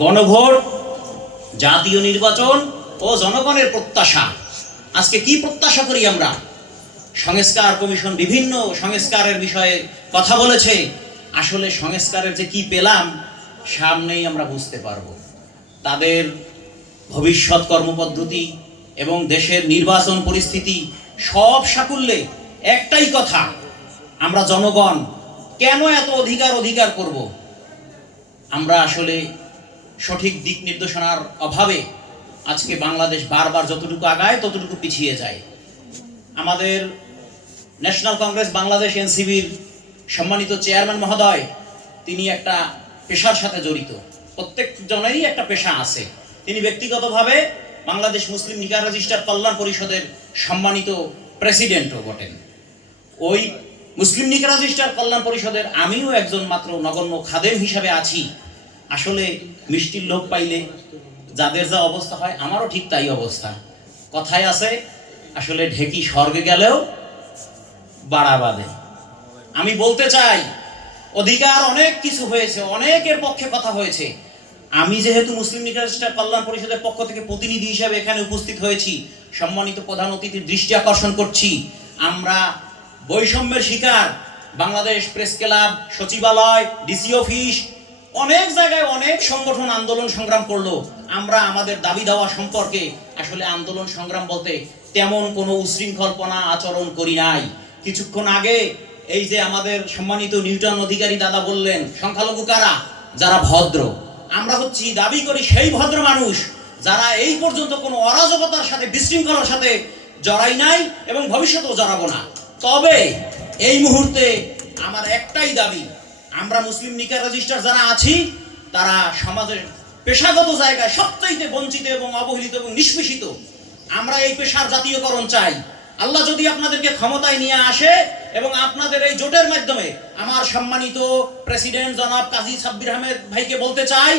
গণভোট, জাতীয় নির্বাচন ও জনগণের প্রত্যাশা। আজকে কি প্রত্যাশা করি আমরা? সংস্কার কমিশন বিভিন্ন সংস্কারের বিষয়ে কথা বলেছে। আসলে সংস্কারের যে কি পেলাম সামনেই আমরা বুঝতে পারবো। তাদের ভবিষ্যৎ কর্মপদ্ধতি এবং দেশের নির্বাচন পরিস্থিতি সব সাকুল্যে একটাই কথা, আমরা জনগণ কেন এত অধিকার করব? আমরা আসলে সঠিক দিক নির্দেশনার অভাবে আজকে বাংলাদেশ বারবার যতটুকু আগায় ততটুকু পিছিয়ে যায়। আমাদের ন্যাশনাল কংগ্রেস বাংলাদেশ এনসিবির সম্মানিত চেয়ারম্যান মহোদয়, তিনি একটা পেশার সাথে জড়িত। প্রত্যেক জনেরই একটা পেশা আছে। তিনি ব্যক্তিগতভাবে বাংলাদেশ মুসলিম নিকাহ রেজিস্ট্রার কল্যাণ পরিষদের সম্মানিত প্রেসিডেন্টও বটেন। ওই মুসলিম নিকাহ রেজিস্ট্রার কল্যাণ পরিষদের আমিও একজন মাত্র নগণ্য খাদেম হিসাবে আছি। আসলে মিষ্টির লোক পাইলে যাদের যা অবস্থা হয় আমারও ঠিক তাই অবস্থা। কথায় আছে, আসলে ঢেকি স্বর্গে গেলেও বাড়া বাঁধে। আমি বলতে চাই, অধিকার অনেক কিছু হয়েছে, অনেকের পক্ষে কথা হয়েছে। আমি যেহেতু মুসলিম নিকাহ রেজিস্ট্রার কল্যাণ পরিষদের পক্ষ থেকে প্রতিনিধি হিসেবে এখানে উপস্থিত হয়েছি, সম্মানিত প্রধান অতিথির দৃষ্টি আকর্ষণ করছি, আমরা বৈষম্যের শিকার। বাংলাদেশ প্রেস ক্লাব, সচিবালয়, ডিসি অফিস, অনেক জায়গায় অনেক সংগঠন আন্দোলন সংগ্রাম করলো। আমরা আমাদের দাবি দাওয়া সম্পর্কে আসলে আন্দোলন সংগ্রাম বলতে তেমন কোনো উশৃঙ্খলপনা আচরণ করি নাই। কিছুক্ষণ আগে এই যে আমাদের সম্মানিত নিউটন অধিকারী দাদা বললেন, সংখ্যালঘু কারা? যারা ভদ্র। আমরা হচ্ছি, দাবি করি সেই ভদ্র মানুষ যারা এই পর্যন্ত কোনো অরাজকতার সাথে, বিশৃঙ্খলার সাথে জড়াই নাই এবং ভবিষ্যতেও জড়াবো না। তবে এই মুহূর্তে আমার একটাই দাবি, আমরা মুসলিম নিকাহ রেজিস্ট্রার যারা আছি তারা সমাজের পেশাগত জায়গায় সবচাইতে বঞ্চিত এবং অবহেলিত এবং নিষ্পেষিত। আমরা এই পেশার জাতীয়করণ চাই। আল্লাহ যদি আপনাদেরকে ক্ষমতায় নিয়ে আসে এবং আপনাদের এই জোটের মাধ্যমে, আমার সম্মানিত প্রেসিডেন্ট জনাব কাজী সাব্বির আহমেদ ভাইকে বলতে চাই,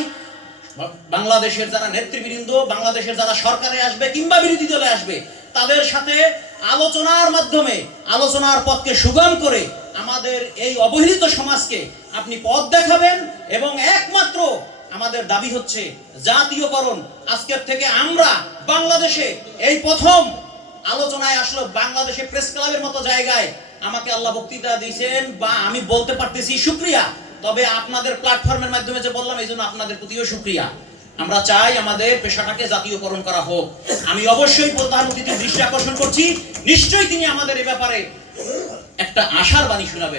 বাংলাদেশের যারা নেতৃবৃন্দ, বাংলাদেশের যারা সরকারে আসবে কিংবা বিরোধী দলে আসবে, তাদের সাথে আলোচনার মাধ্যমে আলোচনার পথকে সুগম করে আমাদের এই অবহেলিত সমাজকে আপনি পথ দেখাবেন। এবং একমাত্র আমাদের দাবি হচ্ছে জাতীয়করণ। আজকের থেকে আমরা বাংলাদেশে এই প্রথম আলোচনায় আসলো, বাংলাদেশে প্রেস ক্লাবের মতো জায়গায় আমাকে আল্লাহ বক্তৃতা দিয়েছেন, বা আমি বলতে পারতেছি শুকরিয়া। তবে আপনাদের প্ল্যাটফর্মের মাধ্যমে যে বললাম, এই জন্য আপনাদের প্রতিও শুকরিয়া। আমরা চাই আমাদের পেশাটাকে জাতীয়করণ করা হোক। আমি অবশ্যই প্রধান অতিথির দৃষ্টি আকর্ষণ করছি, নিশ্চয়ই তিনি আমাদের এ ব্যাপারে একটা আশার বাণী শোনাবেন।